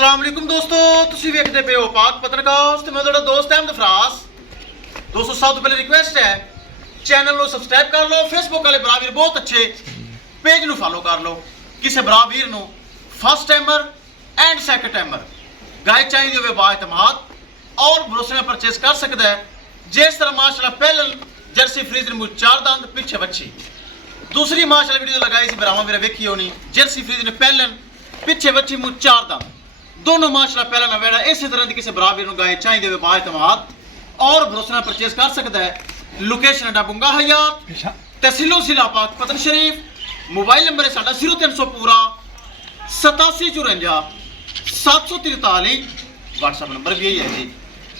अस्सलाम वालेकुम दोस्तों, तुसी वेखदे पे हो पाक पत्रकास्ट ते मैं तुहाडा दोस्त अहमद फरास। दोस्तों सब तो पहले रिक्वेस्ट है चैनल नो सब्सक्राइब कर लो, फेसबुक वाले बरावीर बहुत अच्छे पेज नु फॉलो कर लो। किसी बरावीर नु first timer and second timer guy चाहिए होवे बाएतमाद और भरोसे में परचेज कर सकता है। जिस तरह माशाल्लाह पहले जर्सी फ्रीजर में 4 दंद पीछे बच्ची, दूसरी माशाल्लाह वीडियो लगाई सी बरामा मेरा वेखी होनी जर्सी फ्रीजर ने पहले पीछे बच्ची मुँह 4 दंद दोनों माशाल्लाह पहला नवेड़ा इसी तरह की किसी बराबर नु गाय चाहिए होवे बाएतमाद और भरोसे में परचेज कर सकता है। लोकेशन है बुंगा हयात तहसीलो जिला पाक पतन शरीफ। मोबाइल नंबर है साडा 0300 पूरा 8754 743। व्हाट्सएप नंबर भी यही है जी,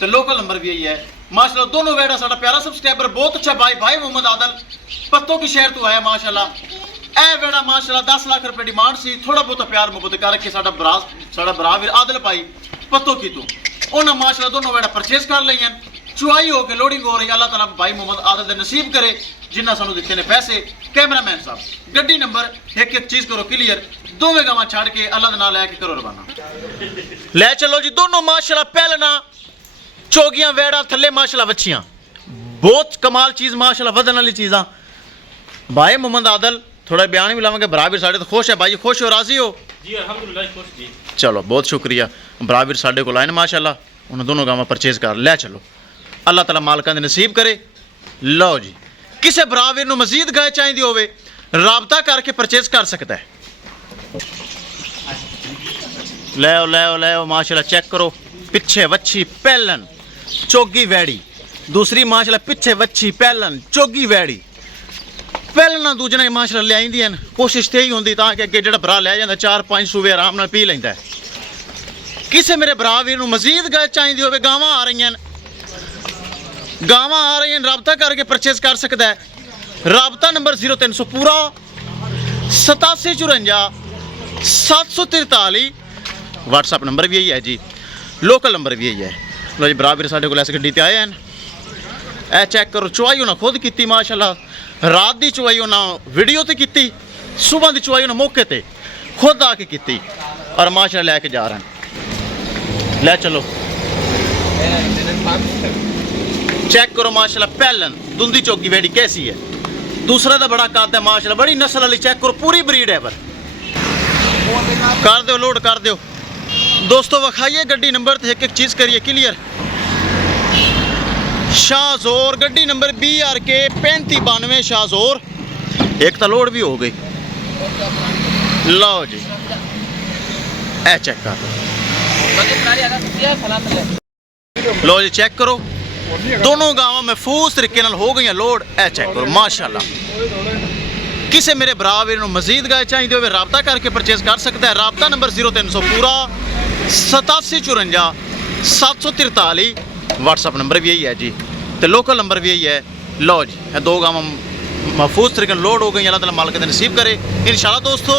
तो लोकल नंबर भी यही है। माशाल्लाह दोनों वेड़ा साडा प्यारा सब्सक्राइबर बहुत अच्छा भाई मोहम्मद आदल पत्तों की शहर तो आया माशाल्लाह। ए वेड़ा माशाल्लाह 10 लाख रुपए डिमांड सी, थोड़ा बहुत प्यार मुहब्बत करके साडा बराबर आदल पाई पत्तों की तो उन्हें माशाल्लाह दोनों वेड़ा परचेज कर ली। चुआई होकर लोडिंग हो रही है। अल्लाह ताला भाई मोहम्मद आदल दे नसीब करे जिन्ना सानू दिते ने पैसे। कैमरामैन साहब गड्डी नंबर एक चीज करो क्लियर, दोवें गावां छाड़ के अल्लाह दा नाम लैके करो रवाना। ले चलो जी दोनों माशाल्लाह पहलना चोगियां वेड़ा थल्ले माशाल्लाह बच्चियां बहुत कमाल चीज माशाल्लाह वजन वाली चीज़ां। भाई मोहम्मद आदल थोड़ा बयान भी लावांगे। बराबर साढ़े तो खुश है भाई, खुश हो राजी हो जी? अल्हम्दुलिल्लाह खुश जी। चलो बहुत शुक्रिया। बराबर साढ़े को लाइन माशाल्लाह उन्होंने दोनों गावां परचेज कर ले चलो। अल्लाह ताला मालकां दे नसीब करे। लो जी किसी बराबर नूं मजीद गाय चाहिए होवे राबता करके परचेज कर सकता है। ले माशाल्लाह चेक करो पिछे वच्छी पहलन चोगी वैड़ी, दूसरी माशाल्लाह पिछे वच्छी पहलन चोगी वैड़ी। पहलना दूजे ने माशाल्लाह ले आईंदी हैं। कोशिश तो यही होंगी ताकि अगे जो भरा लै जाता 4-5 सूबे आराम नाल पी लैंदा है। किसी मेरे भरा वीर नूं मजीद गाय चाहिए होवे गावां आ रही हैं राबता करके परचेज कर सकता है। राबता नंबर 0300 पूरा 8754 743। व्हाट्सएप नंबर भी यही है जी, लोकल नंबर भी यही है। लो जी बराबर साढ़े को ऐसे गड्डी ते आए हैं। ए चेक करो चुआई उन्हें खुद की माशाल्लाह। रात की चुआई उन्हें वीडियो ते की, सुबह की चुआई उन्हें मौके ते खुद आके की और माशाल्लाह लैके जा रहे हैं। ले चलो चेक करो माशाल्लाह पहलन दुंदी चौकी वेड़ी कैसी है। दूसरा तो बड़ा कद है माशाल्लाह, बड़ी नस्ल वाली। चेक करो पूरी ब्रीड है पर कर दो लोड कर दो। दोस्तों विखाइए गड्डी नंबर तो एक चीज़ करिए क्लियर। शाहजोर गड्डी नंबर BRK 3592 शाहजोर। एक तो लोड भी हो गई। लो जी ए चेक कर लो जी चेक करो दोनों गाँव महफूज तरीके हो गई लोड। ए चेक करो माशाल्लाह। किसी मेरे बराबर नूं मजीद गाय चाहिए होवे राबता करके परचेज कर सकता है। राबता नंबर 0300 पूरा 8754 743। व्हाट्सएप नंबर भी यही है जी, तो लोकल नंबर भी यही है। लो जी दो गाँव महफूज तरीके लोड हो गई। अल्लाह ताला मालिक दे नसीब करे। इंशाल्लाह दोस्तों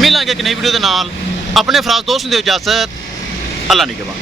मिलांगे एक नई वीडियो के नाल। अपने फराज दोस्त दे इजाजत। अल्लाह निगहबान।